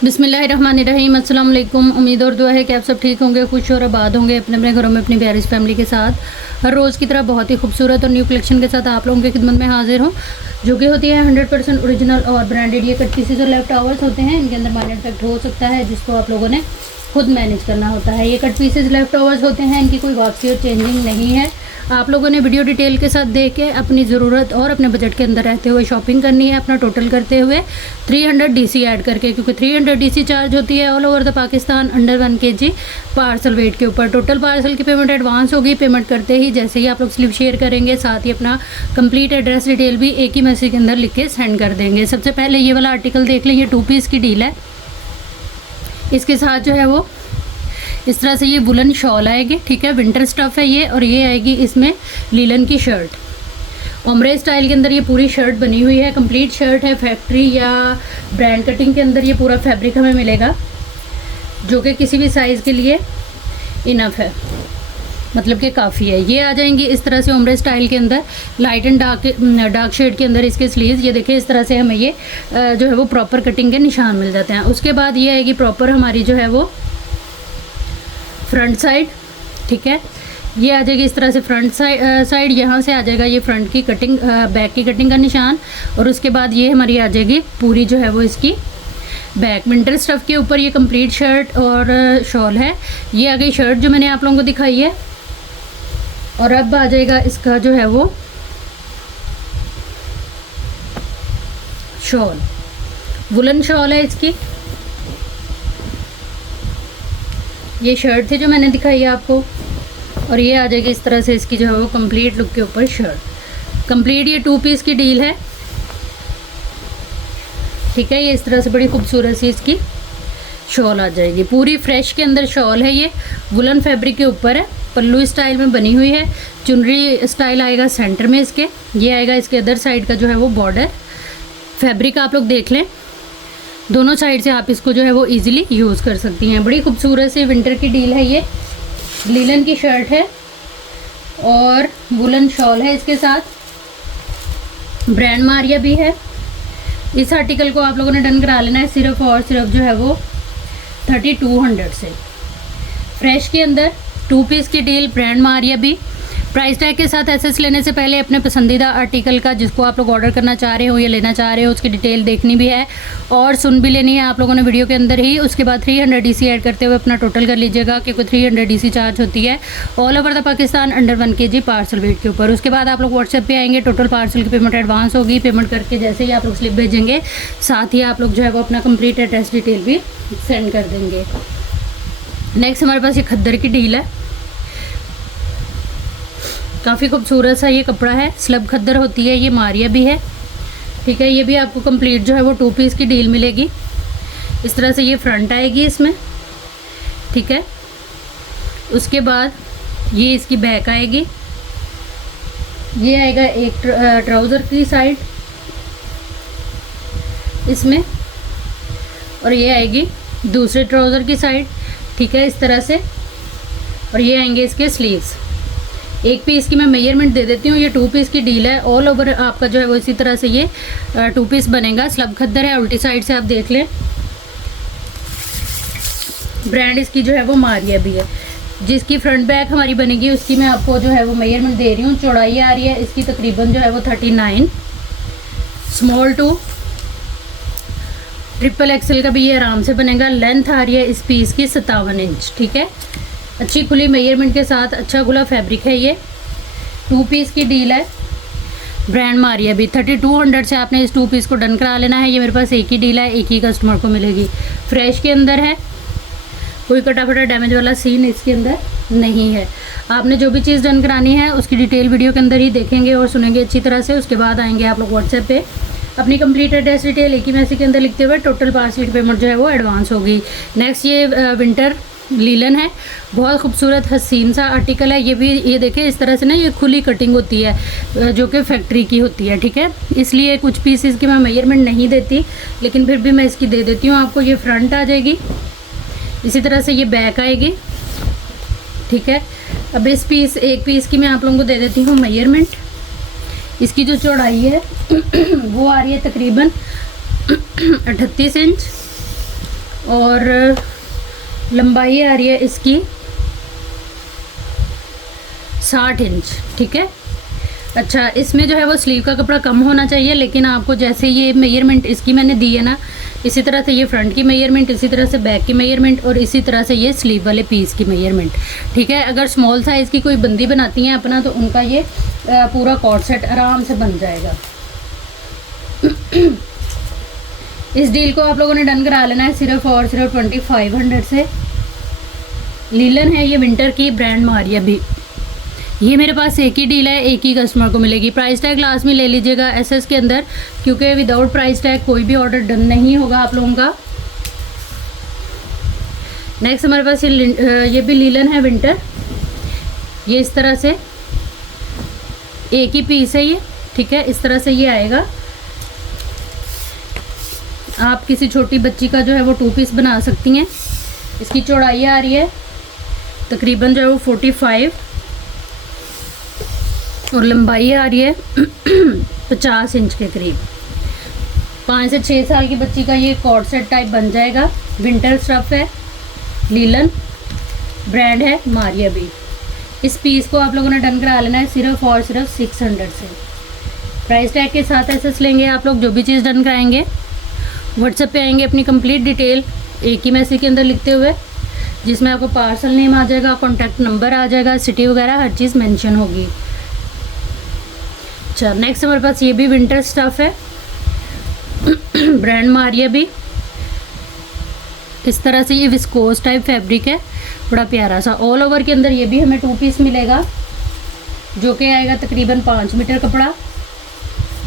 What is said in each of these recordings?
बिस्मिल्लाहिर्रहमानिर्रहीम। अस्सलाम वालेकुम। उम्मीद और दुआ है कि आप सब ठीक होंगे, खुश और आबाद होंगे अपने अपने घरों में अपनी प्यारी फैमिली के साथ। हर रोज़ की तरह बहुत ही खूबसूरत और न्यू कलेक्शन के साथ आप लोगों की खिदमत में हाजिर हूँ, जो कि होती है 100% ओरिजिनल और ब्रांडेड। ये कट पीसेस और लेफ्ट आवर्स होते हैं, इनके अंदर माइनर इफेक्ट हो सकता है जिसको आप लोगों ने खुद मैनेज करना होता है। ये कट पीसेस लेफ्ट ओवर्स होते हैं, इनकी कोई वापसी और चेंजिंग नहीं है। आप लोगों ने वीडियो डिटेल के साथ देख के अपनी ज़रूरत और अपने बजट के अंदर रहते हुए शॉपिंग करनी है, अपना टोटल करते हुए 300 डीसी ऐड करके, क्योंकि 300 डीसी चार्ज होती है all over the Pakistan under 1 kg parcel weight के ऊपर। टोटल पार्सल की पेमेंट एडवांस होगी। पेमेंट करते ही जैसे ही आप लोग स्लिप शेयर करेंगे, साथ ही अपना कंप्लीट एड्रेस डिटेल भी एक ही मैसेज के अंदर लिख के सेंड कर देंगे। सबसे पहले ये वाला आर्टिकल देख लें, ये 2 पीस की डील है। इसके साथ जो है वो इस तरह से ये वुलन शॉल आएगी, ठीक है, विंटर स्टफ़ है ये। और ये आएगी इसमें लीलन की शर्ट, ओम्ब्रे स्टाइल के अंदर ये पूरी शर्ट बनी हुई है। कंप्लीट शर्ट है, फैक्ट्री या ब्रांड कटिंग के अंदर ये पूरा फैब्रिक हमें मिलेगा, जो कि किसी भी साइज़ के लिए इनफ है, मतलब कि काफ़ी है। ये आ जाएंगी इस तरह से ओम्ब्रे स्टाइल के अंदर, लाइट एंड डार्क शेड के अंदर इसके स्लीव्स। ये देखिए इस तरह से हमें ये जो है वो प्रॉपर कटिंग के निशान मिल जाते हैं। उसके बाद ये आएगी प्रॉपर हमारी जो है वो फ्रंट साइड, ठीक है। ये आ जाएगी इस तरह से फ्रंट साइड, यहाँ से आ जाएगा ये फ्रंट की कटिंग, बैक की कटिंग का निशान। और उसके बाद ये हमारी आ जाएगी पूरी जो है वो इसकी बैक। विंटर स्टफ़ के ऊपर ये कंप्लीट शर्ट और शॉल है। ये आ गई शर्ट जो मैंने आप लोगों को दिखाई है। और अब आ जाएगा इसका जो है वो शॉल, वुलन शॉल है इसकी। ये शर्ट थी जो मैंने दिखाई है आपको, और ये आ जाएगी इस तरह से इसकी जो है वो कंप्लीट लुक के ऊपर शर्ट। कंप्लीट ये 2 पीस की डील है, ठीक है। ये इस तरह से बड़ी खूबसूरत सी इसकी शॉल आ जाएगी, पूरी फ्रेश के अंदर शॉल है। ये वुलन फैब्रिक के ऊपर है, पल्लू स्टाइल में बनी हुई है। चुनरी स्टाइल आएगा सेंटर में इसके। ये आएगा इसके अदर साइड का जो है वो बॉर्डर। फैब्रिक आप लोग देख लें, दोनों साइड से आप इसको जो है वो इजीली यूज़ कर सकती हैं। बड़ी खूबसूरत सी विंटर की डील है ये। लीलन की शर्ट है और वुलन शॉल है इसके साथ, ब्रांड मारिया भी है। इस आर्टिकल को आप लोगों ने डन करा लेना है सिर्फ और सिर्फ जो है वो 3200 से। फ्रेश के अंदर 2 पीस की डील, ब्रांड मारिया भी। प्राइस टैग के साथ एसेस लेने से पहले अपने पसंदीदा आर्टिकल का, जिसको आप लोग ऑर्डर करना चाह रहे हो या लेना चाह रहे हो, उसकी डिटेल देखनी भी है और सुन भी लेनी है आप लोगों ने वीडियो के अंदर ही। उसके बाद 300 डीसी ऐड करते हुए अपना टोटल कर लीजिएगा, क्योंकि 300 डीसी चार्ज होती है all over the Pakistan under 1 kg parcel weight के ऊपर। उसके बाद आप लोग व्हाट्सएप पे आएंगे, टोटल पार्सल की पेमेंट एडवांस होगी। पेमेंट करके जैसे ही आप लोग स्लिप भेजेंगे, साथ ही आप लोग जो है वो अपना कंप्लीट एड्रेस डिटेल भी सेंड कर देंगे। नेक्स्ट हमारे पास ये खद्दर की डील है, काफ़ी खूबसूरत सा ये कपड़ा है, स्लब खद्दर होती है, ये मारिया भी है, ठीक है। ये भी आपको कंप्लीट जो है वो 2 पीस की डील मिलेगी। इस तरह से ये फ्रंट आएगी इसमें, ठीक है। उसके बाद ये इसकी बैक आएगी। ये आएगा एक ट्राउज़र की साइड इसमें, और ये आएगी दूसरे ट्राउज़र की साइड, ठीक है, इस तरह से। और ये आएंगे इसके स्लीव्स। एक पीस की मैं मेजरमेंट दे देती हूँ। ये 2 पीस की डील है, ऑल ओवर आपका जो है वो इसी तरह से ये 2 पीस बनेगा। स्लब खद्दर है, उल्टी साइड से आप देख लें। ब्रांड इसकी जो है वो मारिया भी है। जिसकी फ्रंट बैक हमारी बनेगी उसकी मैं आपको जो है वो मेजरमेंट दे रही हूँ। चौड़ाई आ रही है इसकी तकरीबन जो है वो 39, स्मॉल टू ट्रिपल एक्सल का भी ये आराम से बनेगा। लेंथ आ रही है इस पीस की 57 इंच, ठीक है। अच्छी खुली मेजरमेंट के साथ अच्छा खुला फैब्रिक है ये। 2 पीस की डील है, ब्रांड मारिया भी। 3200 से आपने इस 2 पीस को डन करा लेना है। ये मेरे पास एक ही डील है, एक ही कस्टमर को मिलेगी। फ्रेश के अंदर है, कोई कटा फटा डैमेज वाला सीन इसके अंदर नहीं है। आपने जो भी चीज़ डन करानी है उसकी डिटेल वीडियो के अंदर ही देखेंगे और सुनेंगे अच्छी तरह से। उसके बाद आएंगे आप लोग व्हाट्सएप पे, अपनी कंप्लीट एड्रेस डिटेल एक ही मैसेज के अंदर लिखते हुए टोटल पार्सल की पेमेंट जो है वो एडवांस होगी। नेक्स्ट ये विंटर लीलन है, बहुत खूबसूरत हसीन सा आर्टिकल है। ये भी ये देखें इस तरह से ना, ये खुली कटिंग होती है जो कि फैक्ट्री की होती है, ठीक है। इसलिए कुछ पीसेस की मैं मेजरमेंट नहीं देती, लेकिन फिर भी मैं इसकी दे देती हूँ आपको। ये फ्रंट आ जाएगी, इसी तरह से ये बैक आएगी, ठीक है। अब इस पीस, एक पीस की मैं आप लोगों को दे देती हूँ मेजरमेंट। इसकी जो चौड़ाई है वो आ रही है तकरीबन 38 इंच, और लंबाई आ रही है इसकी 60 इंच, ठीक है। अच्छा, इसमें जो है वो स्लीव का कपड़ा कम होना चाहिए, लेकिन आपको जैसे ये मेजरमेंट इसकी मैंने दी है ना, इसी तरह से ये फ्रंट की मेजरमेंट, इसी तरह से बैक की मेजरमेंट और इसी तरह से ये स्लीव वाले पीस की मेजरमेंट, ठीक है। अगर स्मॉल साइज़ की कोई बंदी बनाती हैं अपना, तो उनका ये पूरा कॉर्ड सेट आराम से बन जाएगा। इस डील को आप लोगों ने डन करा लेना है सिर्फ और सिर्फ 2500 से। लीलन है ये विंटर की, ब्रांड मारिया भी। ये मेरे पास एक ही डील है, एक ही कस्टमर को मिलेगी। प्राइस टैग लास्ट में ले लीजिएगा एसएस के अंदर, क्योंकि विदाउट प्राइस टैग कोई भी ऑर्डर डन नहीं होगा आप लोगों का। नेक्स्ट हमारे पास ये भी लीलन है विंटर। ये इस तरह से एक ही पीस है ये, ठीक है। इस तरह से ये आएगा। आप किसी छोटी बच्ची का जो है वो 2 पीस बना सकती हैं। इसकी चौड़ाई आ रही है तकरीबन जो है वो 45 और लंबाई आ रही है 50 इंच के करीब। 5 से 6 साल की बच्ची का ये कॉर्ड सेट टाइप बन जाएगा। विंटर स्टफ है, लीलन ब्रांड है, मारिया भी। इस पीस को आप लोगों ने डन करा लेना है सिर्फ और सिर्फ 600 से। प्राइस टैग के साथ एसएस लेंगे आप लोग। जो भी चीज़ डन कराएंगे व्हाट्सएप पे आएंगे अपनी कंप्लीट डिटेल एक ही मैसेज के अंदर लिखते हुए, जिसमें आपको पार्सल नेम आ जाएगा, कॉन्टैक्ट नंबर आ जाएगा, सिटी वगैरह हर चीज़ मेंशन होगी। अच्छा, नेक्स्ट हमारे पास ये भी विंटर स्टफ है ब्रांड मारिया भी। इस तरह से ये विस्कोस टाइप फैब्रिक है, बड़ा प्यारा सा। ऑल ओवर के अंदर ये भी हमें 2 पीस मिलेगा, जो कि आएगा तकरीबन 5 मीटर कपड़ा।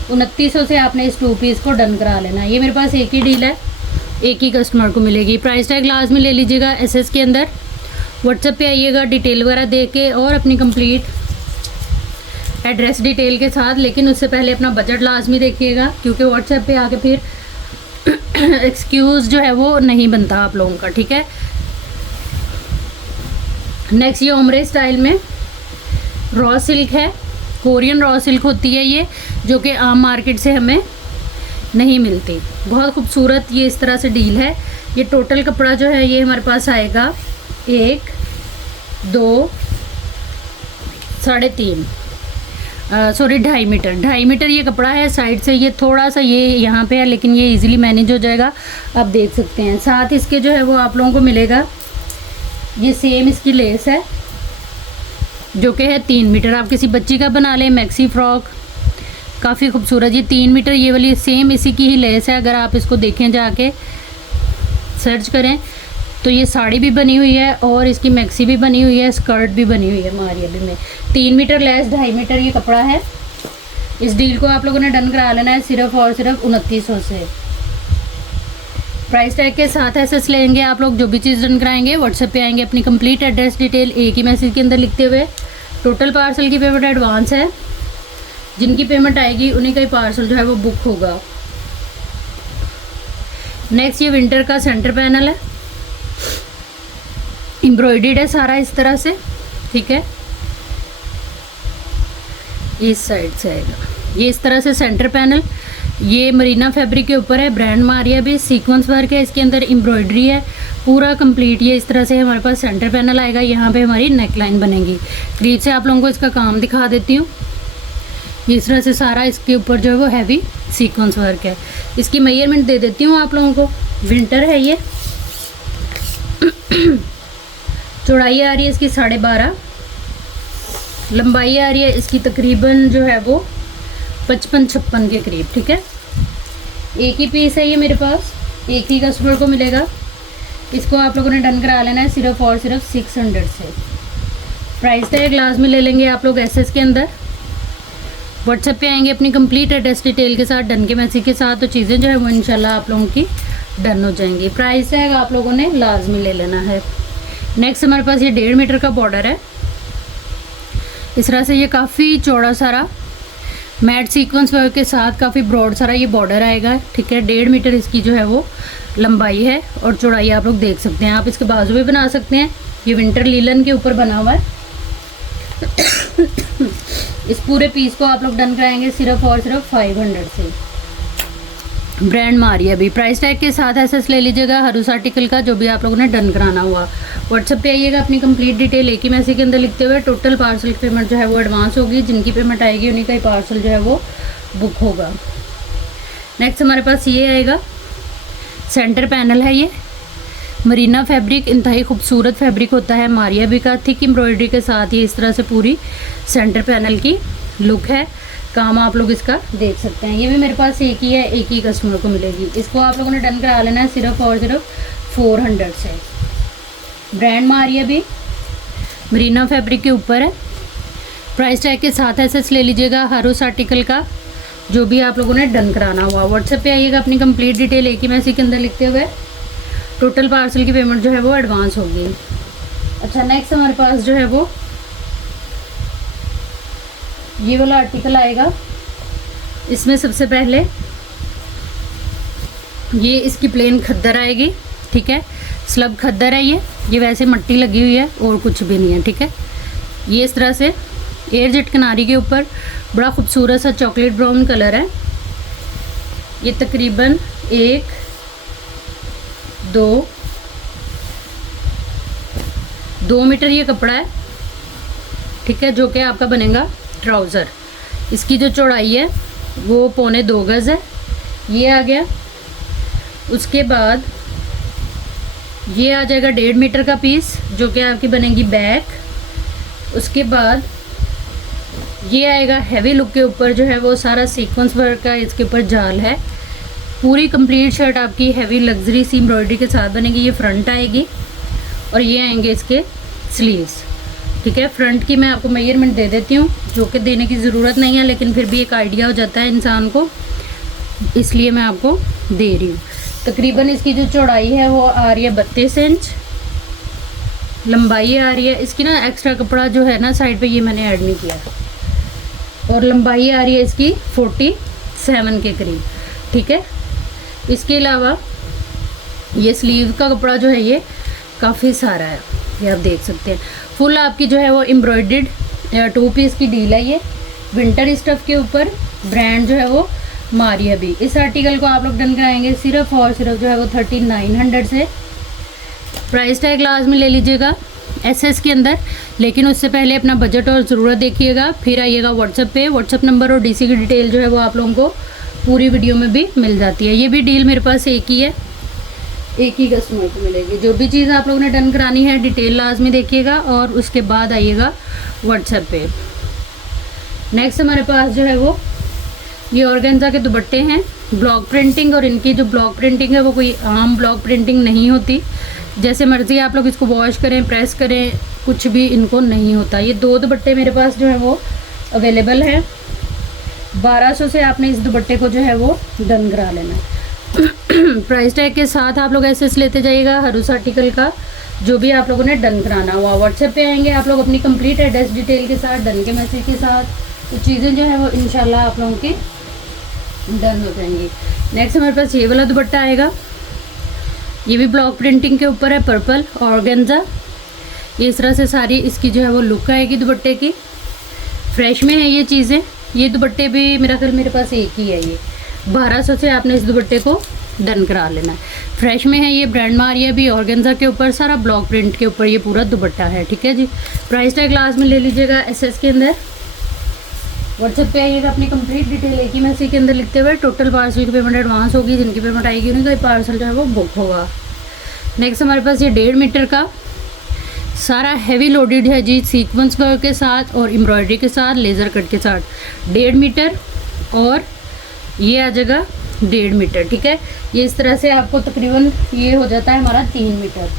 2900 से आपने इस 2 पीस को डन करा लेना है। ये मेरे पास एक ही डील है, एक ही कस्टमर को मिलेगी। प्राइस टैग लास्ट में ले लीजिएगा एसएस के अंदर। व्हाट्सएप पे आइएगा डिटेल वगैरह दे के और अपनी कंप्लीट एड्रेस डिटेल के साथ, लेकिन उससे पहले अपना बजट लाजमी देखिएगा, क्योंकि व्हाट्सएप पे आके फिर एक्सक्यूज़ जो है वो नहीं बनता आप लोगों का, ठीक है। नेक्स्ट ये ओमरे स्टाइल में रॉ सिल्क है, कोरियन रॉ सिल्क होती है ये, जो कि आम मार्केट से हमें नहीं मिलती। बहुत खूबसूरत ये इस तरह से डील है। ये टोटल कपड़ा जो है ये हमारे पास आएगा 1, 2, 3.5 सॉरी 2.5 मीटर। 2.5 मीटर ये कपड़ा है। साइड से ये थोड़ा सा ये यहाँ पे है, लेकिन ये इजीली मैनेज हो जाएगा, आप देख सकते हैं। साथ इसके जो है वो आप लोगों को मिलेगा ये सेम इसकी लेस है, जो कि है 3 मीटर। आप किसी बच्ची का बना लें, मैक्सी फ्रॉक, काफ़ी खूबसूरत। ये 3 मीटर ये वाली सेम इसी की ही लेस है। अगर आप इसको देखें जाके सर्च करें तो ये साड़ी भी बनी हुई है और इसकी मैक्सी भी बनी हुई है, स्कर्ट भी बनी हुई है मारिया भी में। 3 मीटर लेस 2.5 मीटर ये कपड़ा है। इस डील को आप लोगों ने डन करा लेना है सिर्फ और सिर्फ 2900 से। प्राइस टैग के साथ एसएस लेंगे आप लोग। जो भी चीज़ डन कराएंगे व्हाट्सएप पे आएंगे अपनी कंप्लीट एड्रेस डिटेल एक ही मैसेज के अंदर लिखते हुए। टोटल पार्सल की पेमेंट एडवांस है। जिनकी पेमेंट आएगी उन्हीं का ही पार्सल जो है वो बुक होगा। नेक्स्ट ये विंटर का सेंटर पैनल है, एम्ब्रॉयडर्ड है सारा इस तरह से, ठीक है। इस साइड से आएगा ये इस तरह से सेंटर पैनल। ये मरीना फैब्रिक के ऊपर है, ब्रांड मारिया भी। सीक्वेंस वर्क है, इसके अंदर एम्ब्रॉयडरी है पूरा कंप्लीट। ये इस तरह से हमारे पास सेंटर पैनल आएगा। यहाँ पे हमारी नेक लाइन बनेगी। करीब से आप लोगों को इसका काम दिखा देती हूँ। इस तरह से सारा इसके ऊपर जो है वो हैवी सीक्वेंस वर्क है। इसकी मेजरमेंट दे देती हूँ आप लोगों को। विंटर है ये। चौड़ाई आ रही है इसकी 12.5, लंबाई आ रही है इसकी तकरीबन जो है वो 55-56 के करीब, ठीक है। एक ही पीस है ये मेरे पास, एक ही कस्टमर को मिलेगा। इसको आप लोगों ने डन करा लेना है सिर्फ और सिर्फ 600 से। प्राइस टैग लाजमी ले लेंगे आप लोग एसएस के अंदर। व्हाट्सएप पे आएंगे अपनी कंप्लीट एड्रेस डिटेल के साथ, डन के मैसेज के साथ, तो चीज़ें जो है वो इंशाल्लाह आप लोगों की डन हो जाएंगी। प्राइस टैग आप लोगों ने लाजमी ले लेना है। नेक्स्ट हमारे पास ये 1.5 मीटर का बॉर्डर है। इस तरह से ये काफ़ी चौड़ा सारा मैट सीक्वेंस वर्क के साथ काफ़ी ब्रॉड सारा ये बॉर्डर आएगा, ठीक है। 1.5 मीटर इसकी जो है वो लंबाई है और चौड़ाई आप लोग देख सकते हैं। आप इसके बाजू भी बना सकते हैं। ये विंटर लीलन के ऊपर बना हुआ है। इस पूरे पीस को आप लोग डन कराएंगे सिर्फ और सिर्फ 500 से। ब्रांड मारिया भी। प्राइस टैग के साथ एसेस ले लीजिएगा हर उस आर्टिकल का जो भी आप लोगों ने डन कराना हुआ। व्हाट्सएप पे आइएगा, अपनी कंप्लीट डिटेल एक ही मैसेज के अंदर लिखते हुए टोटल पार्सल की पेमेंट जो है वो एडवांस होगी। जिनकी पेमेंट आएगी उन्हीं का ही पार्सल जो है वो बुक होगा। नेक्स्ट हमारे पास ये आएगा, सेंटर पैनल है ये मरीना फैब्रिक, इंतहाई खूबसूरत फैब्रिक होता है मारिया भी का। थिक एम्ब्रॉयडरी के साथ ये इस तरह से पूरी सेंटर पैनल की लुक है। काम आप लोग इसका देख सकते हैं। ये भी मेरे पास एक ही है, एक ही कस्टमर को मिलेगी। इसको आप लोगों ने डन करा लेना है सिर्फ और सिर्फ 400 से। ब्रांड मारिया भी मरीना फैब्रिक के ऊपर है। प्राइस टैग के साथ एसेस ले लीजिएगा हर उस आर्टिकल का जो भी आप लोगों ने डन कराना हुआ। व्हाट्सएप पे आइएगा, अपनी कंप्लीट डिटेल एक ही मैसेज के अंदर लिखते हुए टोटल पार्सल की पेमेंट जो है वो एडवांस होगी। अच्छा, नेक्स्ट हमारे पास जो है वो ये वाला आर्टिकल आएगा। इसमें सबसे पहले ये इसकी प्लेन खद्दर आएगी, ठीक है, स्लब खद्दर है ये वैसे मट्टी लगी हुई है और कुछ भी नहीं है, ठीक है। ये इस तरह से एयर जेट किनारी के ऊपर बड़ा खूबसूरत सा चॉकलेट ब्राउन कलर है। ये तकरीबन 2 मीटर ये कपड़ा है, ठीक है, जो कि आपका बनेगा ट्राउज़र। इसकी जो चौड़ाई है वो 2.25 गज़ है, ये आ गया। उसके बाद ये आ जाएगा 1.5 मीटर का पीस जो कि आपकी बनेगी बैक। उसके बाद ये आएगा हैवी लुक के ऊपर जो है वो सारा सीक्वेंस वर्क का इसके ऊपर जाल है। पूरी कंप्लीट शर्ट आपकी हैवी लग्जरी सी एम्ब्रॉयडरी के साथ बनेगी। ये फ्रंट आएगी और ये आएंगे इसके स्लीव्स, ठीक है। फ्रंट की मैं आपको मेजरमेंट दे देती हूँ, जो कि देने की ज़रूरत नहीं है लेकिन फिर भी एक आइडिया हो जाता है इंसान को, इसलिए मैं आपको दे रही हूँ। तकरीबन इसकी जो चौड़ाई है वो आ रही है 32 इंच, लंबाई आ रही है इसकी ना, एक्स्ट्रा कपड़ा जो है ना साइड पे ये मैंने ऐड नहीं किया, और लंबाई आ रही है इसकी 47 के करीब, ठीक है। इसके अलावा ये स्लीव का कपड़ा जो है ये काफ़ी सारा है, ये आप देख सकते हैं। फुल आपकी जो है वो एम्ब्रॉयडर्ड 2 पीस की डील है। ये विंटर स्टफ़ के ऊपर ब्रांड जो है वो मारिया भी। इस आर्टिकल को आप लोग डन कराएंगे सिर्फ और सिर्फ जो है वो 3900 से। प्राइस टैग लास्ट में ले लीजिएगा एसएस के अंदर, लेकिन उससे पहले अपना बजट और ज़रूरत देखिएगा, फिर आइएगा व्हाट्सएप पे। व्हाट्सएप नंबर और डीसी की डिटेल जो है वो आप लोगों को पूरी वीडियो में भी मिल जाती है। ये भी डील मेरे पास एक ही है, एक ही कस्टमर को मिलेगी। जो भी चीज़ आप लोगों ने डन करानी है डिटेल लाजमी देखिएगा और उसके बाद आइएगा व्हाट्सएप पे। नेक्स्ट हमारे पास जो है वो ये ऑर्गेन्जा के दुपट्टे हैं, ब्लॉक प्रिंटिंग, और इनकी जो ब्लॉक प्रिंटिंग है वो कोई आम ब्लॉक प्रिंटिंग नहीं होती। जैसे मर्ज़ी आप लोग इसको वॉश करें, प्रेस करें, कुछ भी इनको नहीं होता। ये 2 दुपट्टे मेरे पास जो है वो अवेलेबल है। 1200 से आपने इस दुपट्टे को जो है वो डन करा लेना है। प्राइस टैग के साथ आप लोग एसेस लेते जाइएगा हर उस आर्टिकल का जो भी आप लोगों ने डन कराना हुआ। व्हाट्सएप पे आएंगे आप लोग अपनी कंप्लीट एड्रेस डिटेल के साथ, डन के मैसेज के साथ, तो चीज़ें जो है वो इंशाल्लाह आप लोगों की डन हो जाएंगी। नेक्स्ट हमारे पास ये वाला दुपट्टा आएगा, ये भी ब्लॉक प्रिंटिंग के ऊपर है, पर्पल ऑर्गेन्जा। ये इस तरह से सारी इसकी जो है वो लुक आएगी दुपट्टे की। फ्रेश में है ये चीज़ें। ये दुपट्टे भी मेरा ख्याल मेरे पास एक ही है। ये 1200 से आपने इस दुपट्टे को डन करा लेना है। फ्रेश में है ये, ब्रांड मारिया भी, ऑर्गेन्जा के ऊपर सारा ब्लॉक प्रिंट के ऊपर ये पूरा दुपट्टा है, ठीक है जी। प्राइस टैग लास्ट में ले लीजिएगा एसएस के अंदर। व्हाट्सएप पे आइएगा, अपनी कंप्लीट डिटेल एक ही मैसेज के अंदर लिखते हुए टोटल पार्सल की पेमेंट एडवांस होगी। जिनकी पेमेंट आएगी उनका पार्सल जो है वो बुक होगा। नेक्स्ट हमारे पास ये 1.5 मीटर का सारा हैवी लोडेड है जी, सीक्वेंस वर्क के साथ और एम्ब्रॉयडरी के साथ, लेज़र कट के साथ। 1.5 मीटर और ये आ जाएगा 1.5 मीटर, ठीक है। ये इस तरह से आपको तकरीबन ये हो जाता है हमारा 3 मीटर।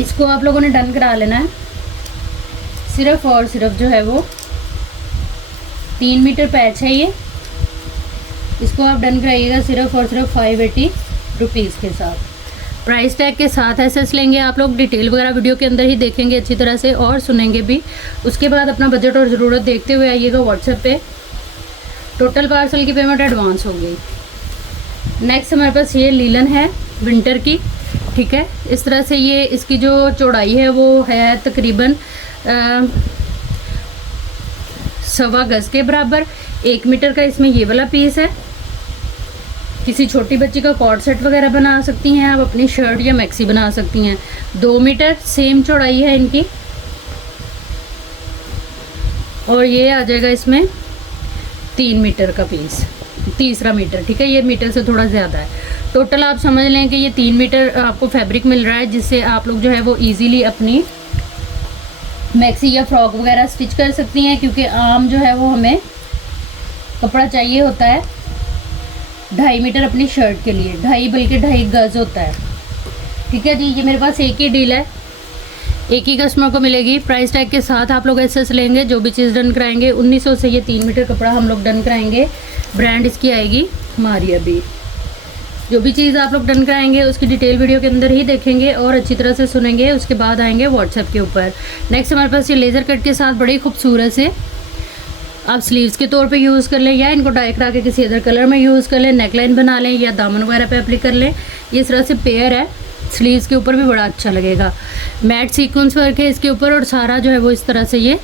इसको आप लोगों ने डन करा लेना है सिर्फ और सिर्फ जो है वो 3 मीटर पैच है ये। इसको आप डन कराइएगा सिर्फ और सिर्फ 580 रुपीज़ के साथ। प्राइस टैग के साथ एसेस लेंगे आप लोग, डिटेल वगैरह वीडियो के अंदर ही देखेंगे अच्छी तरह से और सुनेंगे भी। उसके बाद अपना बजट और ज़रूरत देखते हुए आइएगा व्हाट्सएप पे। टोटल पार्सल की पेमेंट एडवांस होगी। नेक्स्ट हमारे पास ये लीलन है विंटर की, ठीक है। इस तरह से ये इसकी जो चौड़ाई है वो है तकरीबन 1.25 गज़ के बराबर। 1 मीटर का इसमें ये वाला पीस है किसी छोटी बच्ची का कॉर्ड सेट वगैरह बना सकती हैं आप, अपनी शर्ट या मैक्सी बना सकती हैं। 2 मीटर सेम चौड़ाई है इनकी, और ये आ जाएगा इसमें 3 मीटर का पीस, तीसरा मीटर, ठीक है। ये मीटर से थोड़ा ज़्यादा है। टोटल आप समझ लें कि ये 3 मीटर आपको फैब्रिक मिल रहा है, जिससे आप लोग जो है वो इजीली अपनी मैक्सी या फ्रॉक वगैरह स्टिच कर सकती हैं। क्योंकि आम जो है वो हमें कपड़ा चाहिए होता है 2.5 मीटर अपनी शर्ट के लिए, 2.5 गज होता है, ठीक है जी। ये मेरे पास एक ही डील है, एक ही कस्टमर को मिलेगी। प्राइस टैग के साथ आप लोग एसएस लेंगे, जो भी चीज़ डन कराएंगे 1900 से ये 3 मीटर कपड़ा हम लोग डन कराएंगे। ब्रांड इसकी आएगी मारिया बी। जो भी चीज़ आप लोग डन कराएंगे उसकी डिटेल वीडियो के अंदर ही देखेंगे और अच्छी तरह से सुनेंगे, उसके बाद आएंगे व्हाट्सएप के ऊपर। नेक्स्ट हमारे पास ये लेज़र कट के साथ बड़ी खूबसूरत से आप स्लीव्स के तौर पे यूज़ कर लें, या इनको डाई करा के किसी अदर कलर में यूज़ कर लें, नेकलाइन बना लें या दामन वगैरह पे अप्लाई कर लें। ये इस तरह से पेयर है, स्लीव्स के ऊपर भी बड़ा अच्छा लगेगा। मैट सीक्वेंस वर्क है इसके ऊपर, और सारा जो है वो इस तरह से ये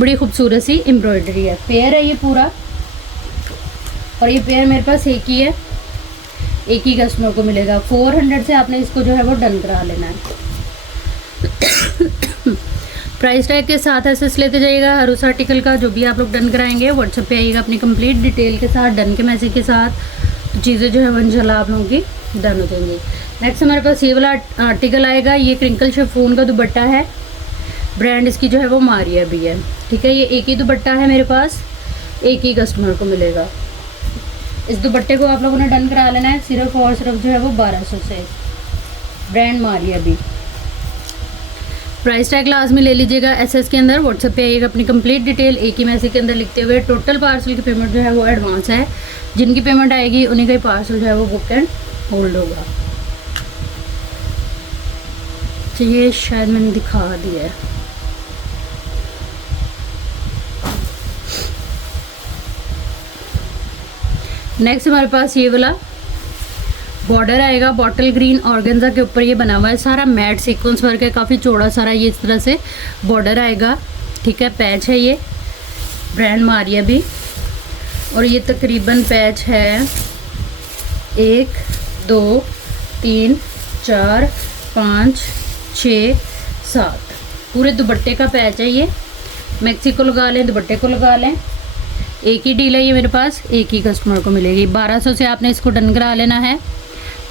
बड़ी खूबसूरत सी एम्ब्रॉयडरी है। पेयर है ये पूरा, और ये पेयर मेरे पास एक ही है, एक ही कस्टमर को मिलेगा। 400 से आपने इसको जो है वो डन करा लेना है। प्राइस टैग के साथ एसएस लेते जाइएगा हर उस आर्टिकल का। जो भी आप लोग डन कराएंगे व्हाट्सएप पे आइएगा अपनी कंप्लीट डिटेल के साथ, डन के मैसेज के साथ, तो चीज़ें जो है वो इंशाल्लाह आप लोगों की डन हो जाएंगी। नेक्स्ट हमारे पास ये वाला आर्टिकल आएगा। ये क्रिंकल शिफॉन का दुपट्टा है, ब्रांड इसकी जो है वो मारिया भी है, ठीक है। ये एक ही दुपट्टा है मेरे पास, एक ही कस्टमर को मिलेगा। इस दुपट्टे को आप लोगों ने डन करा लेना है सिर्फ और सिर्फ जो है वो 1200 से, ब्रांड मारिया भी। प्राइस टैग लाजमी ले लीजिएगा एसएस के अंदर। व्हाट्सएप पे आइएगा अपनी कंप्लीट डिटेल एक ही मैसेज के अंदर लिखते हुए। टोटल पार्सल की पेमेंट जो है वो एडवांस है, जिनकी पेमेंट आएगी उन्हीं का ही पार्सल जो है वो बुक एंड होल्ड होगा। ये शायद मैंने दिखा दिया है। नेक्स्ट हमारे पास ये वाला बॉर्डर आएगा, बॉटल ग्रीन ऑर्गेन्जा के ऊपर ये बना हुआ है, सारा मैट सीक्वेंस वर्क है, काफ़ी चौड़ा सारा ये इस तरह से बॉर्डर आएगा, ठीक है। पैच है ये, ब्रांड मारिया भी, और ये तकरीबन पैच है 1 2 3 4 5 6 7, पूरे दुपट्टे का पैच है ये। मैक्सी को लगा लें, दुपट्टे को लगा लें, एक ही डील है ये मेरे पास, एक ही कस्टमर को मिलेगी। 1200 से आपने इसको डन करा लेना है।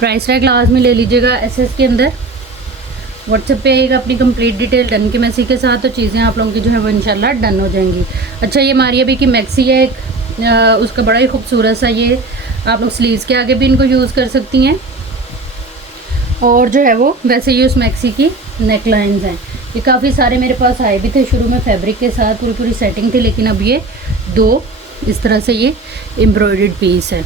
प्राइस टैग लाजमी ले लीजिएगा एसएस के अंदर। व्हाट्सएप पे आएगा अपनी कंप्लीट डिटेल डन के मैसेज के साथ, तो चीज़ें आप लोगों की जो है वो इंशाल्लाह डन हो जाएंगी। अच्छा, ये मारिया भी की मैक्सी है एक, उसका बड़ा ही खूबसूरत सा ये आप लोग स्लीव्स के आगे भी इनको यूज़ कर सकती हैं, और जो है वो वैसे ये उस मैक्सी की नेक लाइन्स हैं। ये काफ़ी सारे मेरे पास आए भी थे शुरू में फैब्रिक के साथ, पूरी पूरी सेटिंग थी, लेकिन अब ये 2 इस तरह से ये एम्ब्रॉयडर्ड पीस है।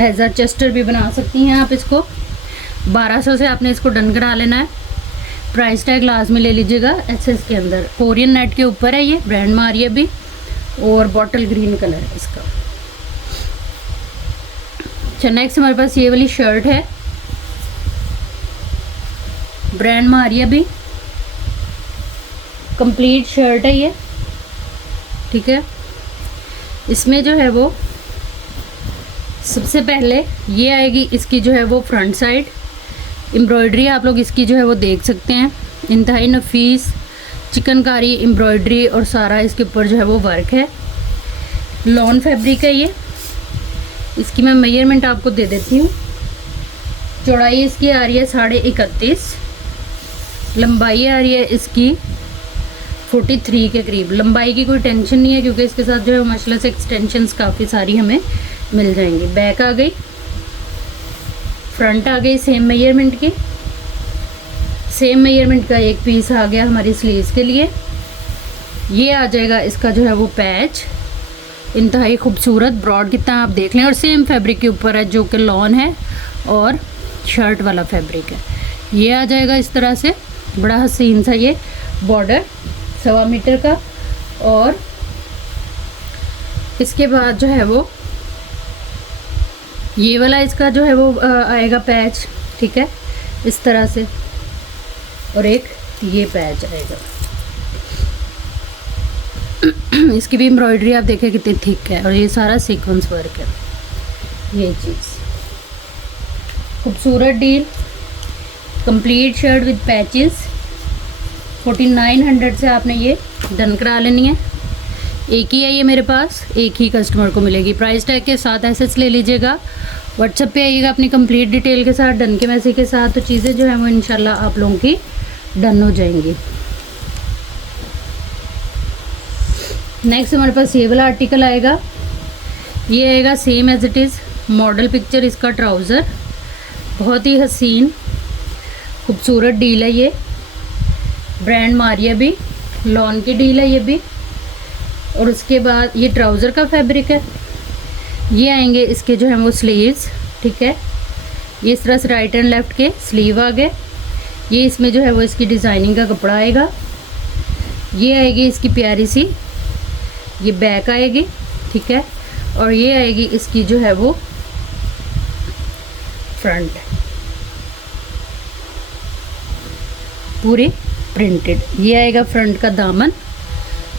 एज अ चेस्टर भी बना सकती हैं आप इसको। 1200 से आपने इसको डन करा लेना है। प्राइस टैग लाजमी ले लीजिएगा एसएस के अंदर। कोरियन नेट के ऊपर है ये, ब्रांड मारिया भी, और बॉटल ग्रीन कलर है इसका। अच्छा, नेक्स्ट हमारे पास ये वाली शर्ट है, ब्रांड मारिया भी, कंप्लीट शर्ट है ये, ठीक है। इसमें जो है वो सबसे पहले ये आएगी इसकी जो है वो फ्रंट साइड एम्ब्रॉयडरी, आप लोग इसकी जो है वो देख सकते हैं, इंतहाई नफीस चिकनकारी एम्ब्रॉयडरी, और सारा इसके ऊपर जो है वो वर्क है। लॉन फैब्रिक है ये। इसकी मैं मेजरमेंट आपको दे देती हूँ। चौड़ाई इसकी आ रही है 31.5, लंबाई आ रही है इसकी 43 के करीब। लंबाई की कोई टेंशन नहीं है, क्योंकि इसके साथ जो है माशाल्लाह से एक्सटेंशंस काफ़ी सारी हमें मिल जाएंगी। बैक आ गई, फ्रंट आ गई सेम मेजरमेंट की, सेम मेजरमेंट का एक पीस आ गया हमारी स्लीव्स के लिए। ये आ जाएगा इसका जो है वो पैच, इंतहाई खूबसूरत ब्रॉड कितना आप देख लें, और सेम फैब्रिक के ऊपर है जो कि लॉन है और शर्ट वाला फैब्रिक है। ये आ जाएगा इस तरह से, बड़ा हसीन सा ये बॉर्डर 1.25 मीटर का, और इसके बाद जो है वो ये वाला इसका जो है वो आएगा पैच, ठीक है, इस तरह से, और एक ये पैच आएगा। इसकी भी एम्ब्रॉयडरी आप देखें कितनी थिक है, और ये सारा सीक्वेंस वर्क है। ये चीज़ खूबसूरत deal, complete shirt with patches 4900 से आपने ये डन करा लेनी है। एक ही है ये मेरे पास, एक ही कस्टमर को मिलेगी। प्राइस टैग के साथ एसेस ले लीजिएगा। व्हाट्सएप पे आइएगा अपनी कंप्लीट डिटेल के साथ, डन के मैसेज के साथ, तो चीज़ें जो है वो इंशाल्लाह आप लोगों की डन हो जाएंगी। नेक्स्ट हमारे पास ये वाला आर्टिकल आएगा। ये आएगा same as it is model picture, इसका ट्राउज़र बहुत ही हसीन खूबसूरत डील है। ये ब्रांड मारिया भी, लॉन की डील है ये भी। और उसके बाद ये ट्राउज़र का फैब्रिक है। ये आएंगे इसके जो है वो स्लीव्स, ठीक है। ये इस तरह से राइट एंड लेफ़्ट के स्लीव आ गए। ये इसमें जो है वो इसकी डिज़ाइनिंग का कपड़ा आएगा। ये आएगी इसकी प्यारी सी ये बैक आएगी, ठीक है। और ये आएगी इसकी जो है वो फ्रंट, पूरी प्रिंटेड। ये आएगा फ्रंट का दामन,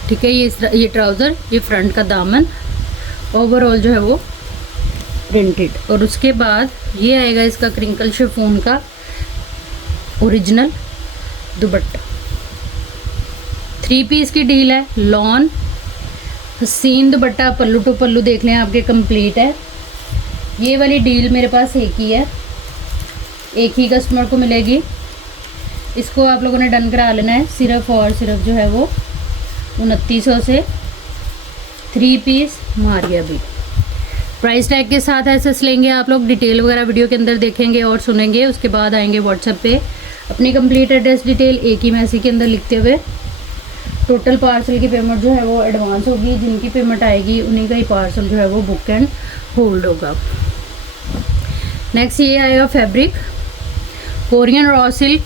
ठीक है। ये ट्राउज़र, ये फ्रंट का दामन, ओवरऑल जो है वो प्रिंटेड। और उसके बाद ये आएगा इसका क्रिंकल शिफॉन का ओरिजिनल दुपट्टा। 3 पीस की डील है, लॉन हसीन दुपट्टा, पल्लू टू पल्लू देख लें आपके कंप्लीट है। ये वाली डील मेरे पास एक ही है, एक ही कस्टमर को मिलेगी। इसको आप लोगों ने डन करा लेना है सिर्फ और सिर्फ जो है वो 2900 से। 3 पीस मारिया भी प्राइस टैग के साथ एसेस लेंगे आप लोग। डिटेल वगैरह वीडियो के अंदर देखेंगे और सुनेंगे। उसके बाद आएंगे व्हाट्सएप पे अपनी कंप्लीट एड्रेस डिटेल एक ही मैसेज के अंदर लिखते हुए। टोटल पार्सल की पेमेंट जो है वो एडवांस होगी। जिनकी पेमेंट आएगी उन्हीं का ही पार्सल जो है वो बुक एंड होल्ड होगा। नेक्स्ट ये आएगा फैब्रिक कोरियन रॉ सिल्क,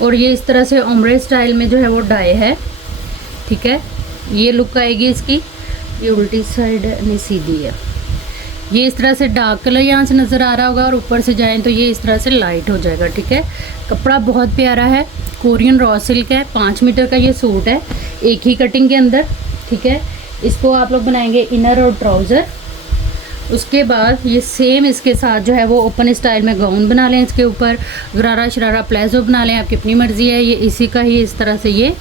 और ये इस तरह से ओम्ब्रे स्टाइल में जो है वो डाई है, ठीक है। ये लुक आएगी इसकी, ये उल्टी साइड नहीं सीधी है। ये इस तरह से डार्क कलर यहाँ से नज़र आ रहा होगा और ऊपर से जाएं तो ये इस तरह से लाइट हो जाएगा, ठीक है। कपड़ा बहुत प्यारा है, कोरियन रॉ सिल्क है। 5 मीटर का ये सूट है, एक ही कटिंग के अंदर, ठीक है। इसको आप लोग बनाएंगे इनर और ट्राउज़र। उसके बाद ये सेम इसके साथ जो है वो ओपन स्टाइल में गाउन बना लें। इसके ऊपर गरारा शरारा प्लाजो बना लें, आपकी अपनी मर्ज़ी है। ये इसी का ही इस तरह से ये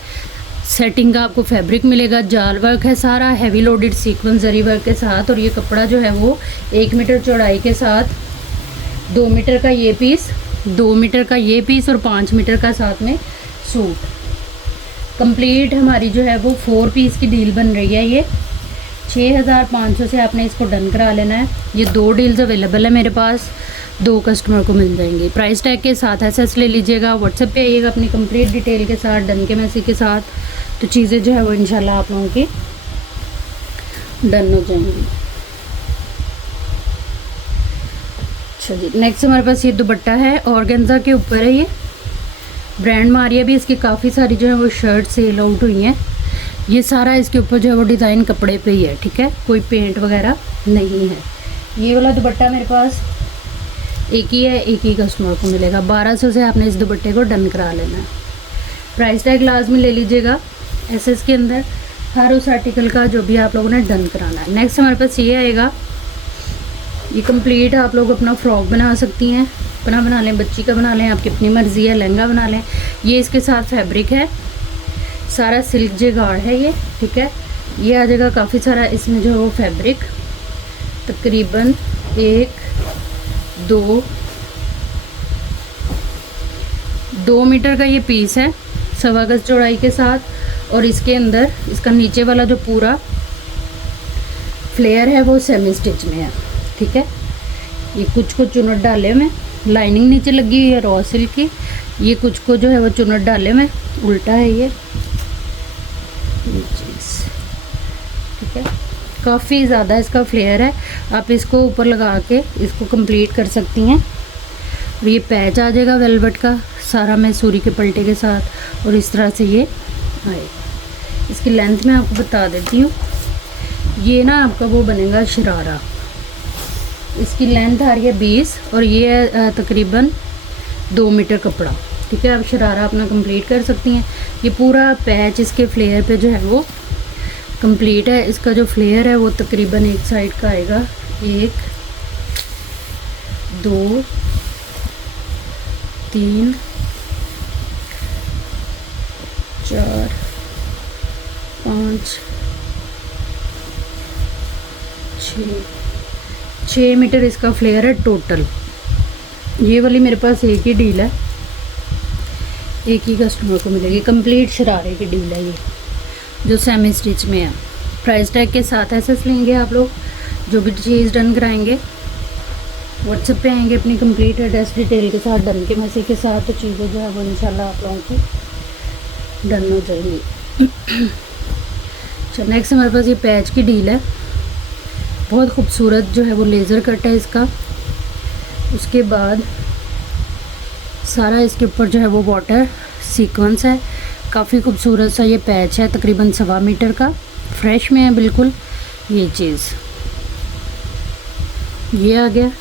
सेटिंग का आपको फैब्रिक मिलेगा। जाल वर्क है सारा, हैवी लोडेड सीक्वेंस जरी वर्क के साथ। और ये कपड़ा जो है वो 1 मीटर चौड़ाई के साथ 2 मीटर का ये पीस, 2 मीटर का ये पीस और 5 मीटर का साथ में सूट। कंप्लीट हमारी जो है वो 4 पीस की डील बन रही है। ये 6500 से आपने इसको डन करा लेना है। ये 2 डील्स अवेलेबल है मेरे पास, 2 कस्टमर को मिल जाएंगी। प्राइस टैग के साथ एसेस ले लीजिएगा। व्हाट्सएप पे आइएगा अपनी कंप्लीट डिटेल के साथ, डन के मैसेज के साथ, तो चीज़ें जो है वो इंशाल्लाह आप लोगों की डन हो जाएंगी। अच्छा जी, नेक्स्ट हमारे पास ये दुपट्टा है, ऑर्गेन्जा के ऊपर है। ये ब्रांड मारिया भी, इसकी काफ़ी सारी जो है वो शर्ट सेल आउट हुई हैं। ये सारा इसके ऊपर जो है वो डिज़ाइन कपड़े पे ही है, ठीक है, कोई पेंट वगैरह नहीं है। ये वाला दुपट्टा मेरे पास एक ही है, एक ही कस्टमर को मिलेगा। 1200 से आपने इस दुपट्टे को डन करा लेना है। प्राइस टैग लाजमी ले लीजिएगा एसएस के अंदर हर उस आर्टिकल का जो भी आप लोगों ने डन कराना है। नेक्स्ट हमारे पास ये आएगा, ये कंप्लीट आप लोग अपना फ्रॉक बना सकती हैं, अपना बना लें, बच्ची का बना लें, आपकी अपनी मर्ज़ी है, लहंगा बना लें। ये इसके साथ फैब्रिक है, सारा सिल्क जेगाड़ है ये, ठीक है। ये आ जाएगा काफ़ी सारा इसमें जो है वो फैब्रिक, तकरीबन 2 मीटर का ये पीस है, 1.25 गज चौड़ाई के साथ। और इसके अंदर इसका नीचे वाला जो पूरा फ्लेयर है वो सेमी स्टिच में है, ठीक है। ये कुछ को चुनट डाले में, लाइनिंग नीचे लगी हुई है रॉ सिल्क की। ये कुछ को जो है वो चुनट डाले में उल्टा है ये चीज़, ठीक है। काफ़ी ज़्यादा इसका फ्लेयर है, आप इसको ऊपर लगा के इसको कंप्लीट कर सकती हैं। और ये पैच आ जाएगा वेलवेट का सारा मैसूरी के पलटे के साथ, और इस तरह से ये आएगा। इसकी लेंथ मैं आपको बता देती हूँ, ये ना आपका वो बनेगा शरारा। इसकी लेंथ आ रही है 20 और ये है तकरीबन 2 मीटर कपड़ा, ठीक है। आप शरारा अपना कंप्लीट कर सकती हैं। ये पूरा पैच इसके फ्लेयर पे जो है वो कंप्लीट है। इसका जो फ्लेयर है वो तकरीबन एक साइड का आएगा 1 2 3 4 5 6 मीटर इसका फ्लेयर है टोटल। ये वाली मेरे पास एक ही डील है, एक ही कस्टमर को मिलेगी। कंप्लीट शरारे की डील है ये, जो सेमी स्टिच में है। प्राइस टैग के साथ ऐसे लेंगे आप लोग। जो भी चीज़ डन कराएंगे व्हाट्सएप पे आएंगे अपनी कंप्लीट एड्रेस डिटेल के साथ, डन के मैसेज के साथ, तो चीज़ें जो है वो इंशाल्लाह आप लोगों की डन हो जाएंगी। अच्छा, नेक्स्ट हमारे पास ये पैच की डील है। बहुत खूबसूरत जो है वो लेज़र कट है इसका। उसके बाद सारा इसके ऊपर जो है वो वाटर सीक्वेंस है। काफ़ी खूबसूरत सा ये पैच है, तकरीबन 1.25 मीटर का, फ्रेश में है बिल्कुल। ये चीज़ ये आ गया,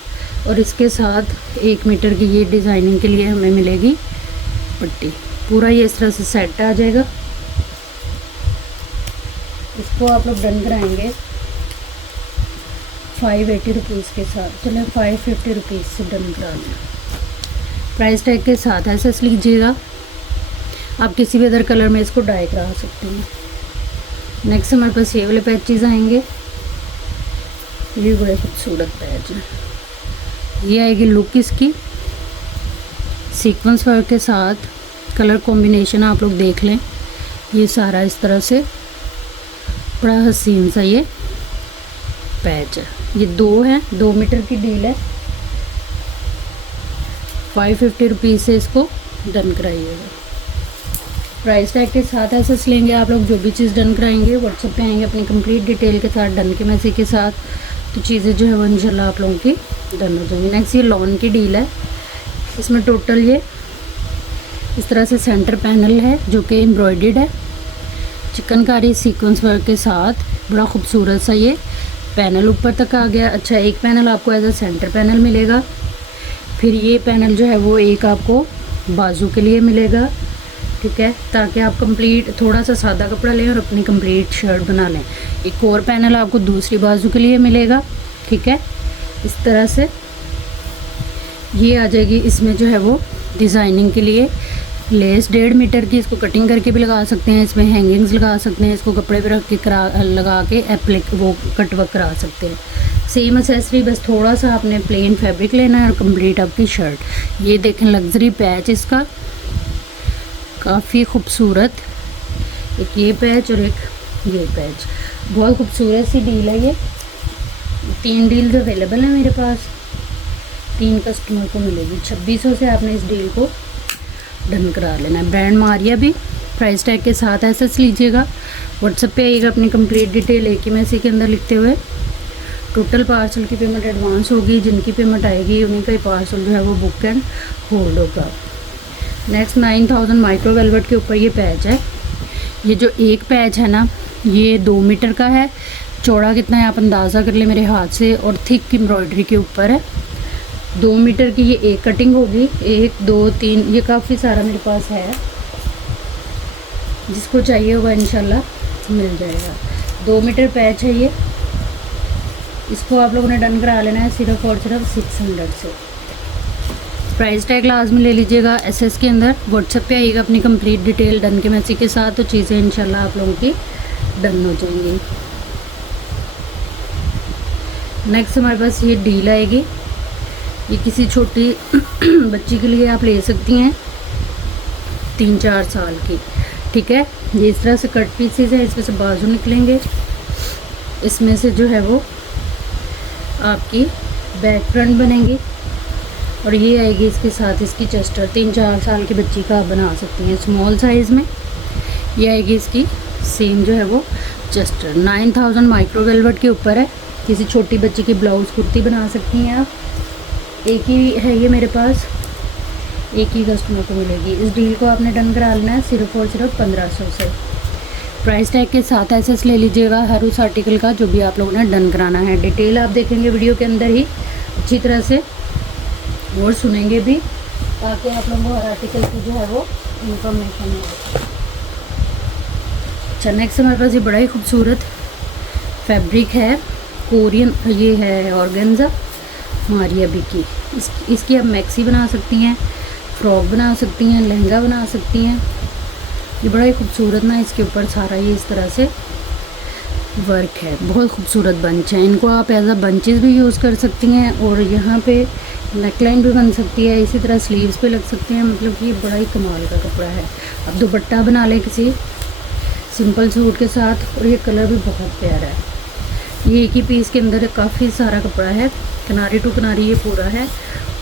और इसके साथ 1 मीटर की ये डिज़ाइनिंग के लिए हमें मिलेगी पट्टी। पूरा ये इस तरह से सेट आ जाएगा। इसको आप लोग डन कराएंगे 580 रुपीज़ के साथ। चलें 550 रुपीज़ से डन करा लें। प्राइस टैग के साथ ऐसे लीजिएगा। आप किसी भी अदर कलर में इसको डाई करा सकते हैं। नेक्स्ट हमारे पास ये वाले पैचेस आएंगे। ये बड़े खूबसूरत पैच हैं। ये आएगी लुक इसकी सीक्वेंस वर्क के साथ। कलर कॉम्बिनेशन आप लोग देख लें। ये सारा इस तरह से बड़ा हसीन सा ये पैच है। ये 2 है, 2 मीटर की डील है। 550 रुपीज़ से इसको डन कराइएगा। प्राइस टैग के साथ ऐसे लेंगे आप लोग। जो भी चीज़ डन कराएंगे व्हाट्सएप पे आएंगे अपनी कंप्लीट डिटेल के साथ, डन के मैसेज के साथ, तो चीज़ें जो है वो इंशाल्लाह आप लोगों की डन हो जाएंगी। नेक्स्ट ये लॉन की डील है। इसमें टोटल ये इस तरह से सेंटर पैनल है जो कि एम्ब्रॉयडर्ड है, चिकनकारी सीक्वेंस वर्क के साथ। बड़ा खूबसूरत सा ये पैनल ऊपर तक आ गया। अच्छा, एक पैनल आपको एज अ सेंटर पैनल मिलेगा। फिर ये पैनल जो है वो एक आपको बाजू के लिए मिलेगा, ठीक है, ताकि आप कंप्लीट थोड़ा सा सादा कपड़ा लें और अपनी कंप्लीट शर्ट बना लें। एक और पैनल आपको दूसरी बाजू के लिए मिलेगा, ठीक है। इस तरह से ये आ जाएगी। इसमें जो है वो डिज़ाइनिंग के लिए लेस 1.5 मीटर की, इसको कटिंग करके भी लगा सकते हैं, इसमें हैंगिंग्स लगा सकते हैं, इसको कपड़े पे रख के लगा के एप्लिक वो कट वर्क करा सकते हैं। सेम एक्सेसरी, बस थोड़ा सा आपने प्लेन फैब्रिक लेना है और कंप्लीट आपकी शर्ट। ये देखें लग्जरी पैच इसका, काफ़ी खूबसूरत। एक ये पैच और एक ये पैच, बहुत खूबसूरत सी डील है ये। 3 डील्स अवेलेबल हैं मेरे पास, 3 कस्टमर को मिलेगी। 2600 से आपने इस डील को डन करा लेना है। ब्रांड मारिया भी। प्राइस टैग के साथ ऐसे लीजिएगा। व्हाट्सएप पे आइएगा अपनी कंप्लीट डिटेल एक ही मैसेज के अंदर लिखते हुए। टोटल पार्सल की पेमेंट एडवांस होगी। जिनकी पेमेंट आएगी उन्हीं का ही पार्सल जो है वो बुक एंड होल्ड होगा। नेक्स्ट 9000 माइक्रो वेलवेट के ऊपर ये पैच है। ये जो एक पैच है ना, ये 2 मीटर का है। चौड़ा कितना है आप अंदाज़ा कर ले मेरे हाथ से, और थिक एम्ब्रॉयडरी के ऊपर है। 2 मीटर की ये एक कटिंग होगी। 1 2 3, ये काफ़ी सारा मेरे पास है। जिसको चाहिए होगा इंशाल्लाह मिल जाएगा। 2 मीटर पैच है ये। इसको आप लोगों ने डन करा लेना है सिर्फ और सिर्फ 600 से। प्राइस टैग लाजमी ले लीजिएगा एसएस के अंदर। व्हाट्सएप पे आइएगा अपनी कंप्लीट डिटेल डन के मैसेज के साथ, तो चीज़ें इंशाल्लाह आप लोगों की डन हो जाएंगी। नेक्स्ट हमारे पास ये डील आएगी। ये किसी छोटी बच्ची के लिए आप ले सकती हैं, 3-4 साल की, ठीक है। ये इस तरह से कट पीसेस है, इसमें से बाजू निकलेंगे। इसमें से जो है वो आपकी बैक फ्रंट बनेगी, और ये आएगी इसके साथ इसकी चस्टर। 3-4 साल की बच्ची का आप बना सकती हैं स्मॉल साइज़ में। ये आएगी इसकी सेम जो है वो चस्टर। 9000 माइक्रो वेलवेट के ऊपर है। किसी छोटी बच्ची की ब्लाउज़ कुर्ती बना सकती हैं आप। एक ही है ये मेरे पास, एक ही कस्टमर को मिलेगी। इस डील को आपने डन करा लेना है सिर्फ और सिर्फ 1500 से। प्राइस टैग के साथ एसेस ले लीजिएगा हर उस आर्टिकल का जो भी आप लोगों ने डन कराना है। डिटेल आप देखेंगे वीडियो के अंदर ही अच्छी तरह से, और सुनेंगे भी, ताकि आप लोगों को हर आर्टिकल की जो है वो इंफॉर्मेशन हो। अच्छा, नेक्स्ट हमारे पास ये बड़ा ही खूबसूरत फैब्रिक है, कोरियन, ये है ऑर्गेन्जा हमारी अभी की। इसकी आप मैक्सी बना सकती हैं, फ्रॉक बना सकती हैं, लहंगा बना सकती हैं। ये बड़ा ही खूबसूरत ना इसके ऊपर सारा ये इस तरह से वर्क है, बहुत खूबसूरत बंच है। इनको आप एज अ बंचेस भी यूज़ कर सकती हैं और यहाँ पे नेकलाइन भी बन सकती है, इसी तरह स्लीव्स पे लग सकते हैं। मतलब कि बड़ा ही कमाल का कपड़ा है। अब दुपट्टा बना लें किसी सिंपल सूट के साथ, और ये कलर भी बहुत प्यारा है। ये एक ही पीस के अंदर काफ़ी सारा कपड़ा है, किनारी टू किनारी ये पूरा है।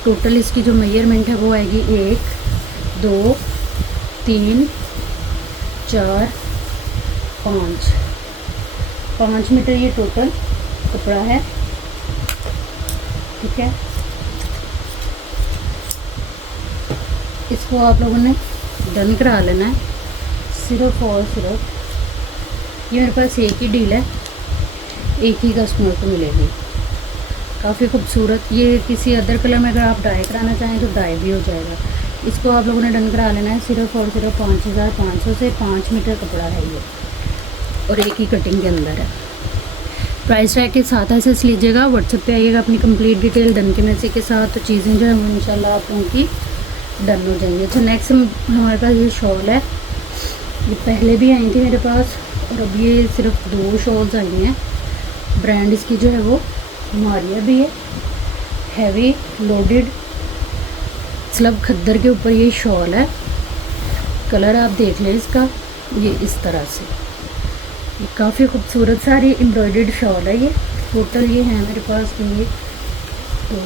टोटल इसकी जो मेजरमेंट है वो आएगी 1 2 3 4 5 मीटर ये टोटल कपड़ा है। ठीक है, इसको आप लोगों ने डन करा लेना है सिर्फ और सिर्फ। ये मेरे पास एक ही डील है, एक ही कस्टमर को मिलेगी। काफ़ी खूबसूरत। ये किसी अदर कलर में अगर आप डाई कराना चाहें तो डाई भी हो जाएगा। इसको आप लोगों ने डन करा लेना है सिर्फ और सिर्फ 5500 से। 5 मीटर कपड़ा है ये और एक ही कटिंग के अंदर है। प्राइस टैग के साथ ऐसे लीजिएगा, व्हाट्सएप पे आइएगा अपनी कंप्लीट डिटेल डन के मैसेज के साथ, तो चीज़ें जो है वो इंशाल्लाह आप लोगों की डन हो जाएंगी। अच्छा, नेक्स्ट हमारे पास ये शॉल है। ये पहले भी आई थी मेरे पास और अब ये सिर्फ 2 शॉल्स आई हैं। ब्रांड इसकी जो है वो मारिया भी है। हैवी लोडेड स्लब खद्दर के ऊपर ये शॉल है। कलर आप देख लें इसका, ये इस तरह से ये काफ़ी खूबसूरत सारी एम्ब्रॉयडर्ड शॉल है। ये टोटल ये है मेरे पास 1 2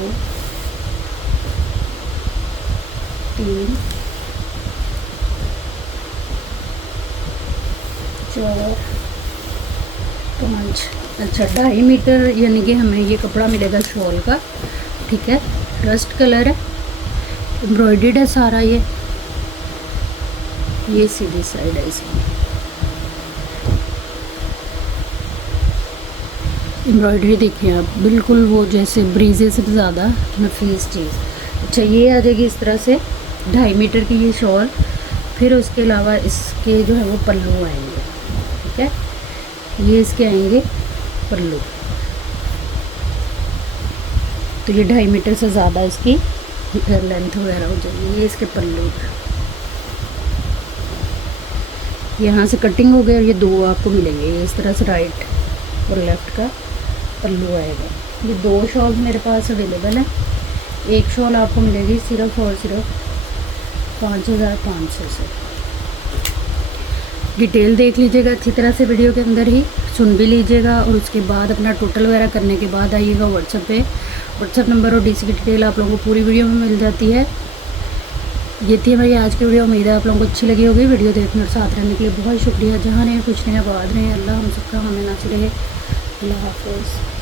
3 4 5। अच्छा, 2.5 मीटर यानी कि हमें ये कपड़ा मिलेगा शॉल का। ठीक है, रस्ट कलर है, एम्ब्रॉयडर्ड है सारा। ये सीधी साइड है इसकी, एम्ब्रॉयडरी देखिए आप, बिल्कुल वो जैसे ब्रीजे से ज़्यादा नफीस चीज़। अच्छा, ये आ जाएगी इस तरह से 2.5 मीटर की ये शॉल। फिर उसके अलावा इसके जो है वो पल्लू आएंगे। ठीक है, ये इसके आएंगे पल्लू। तो ये 2.5 मीटर से ज़्यादा इसकी लेंथ वगैरह हो जाएगी। ये इसके पल्लू, यहाँ से कटिंग हो गई और ये 2 आपको मिलेंगे। ये इस तरह से राइट और लेफ़्ट का पल्लू आएगा। ये 2 शॉल मेरे पास अवेलेबल है। एक शॉल आपको मिलेगी सिर्फ और सिर्फ 5500 से। डिटेल देख लीजिएगा अच्छी तरह से, वीडियो के अंदर ही सुन भी लीजिएगा और उसके बाद अपना टोटल वगैरह करने के बाद आइएगा व्हाट्सएप पे। व्हाट्सएप नंबर और डीसी की डिटेल आप लोगों को पूरी वीडियो में मिल जाती है। ये थी हमारी आज की वीडियो। उम्मीद है आप लोगों को अच्छी लगी होगी। वीडियो देखने और साथ रहने के लिए बहुत शुक्रिया। जहाँ रहें खुश रहें, आबाद रहें, अल्लाह हम सबका हमें नाच रहे। अल्लाह हाफ़िज़।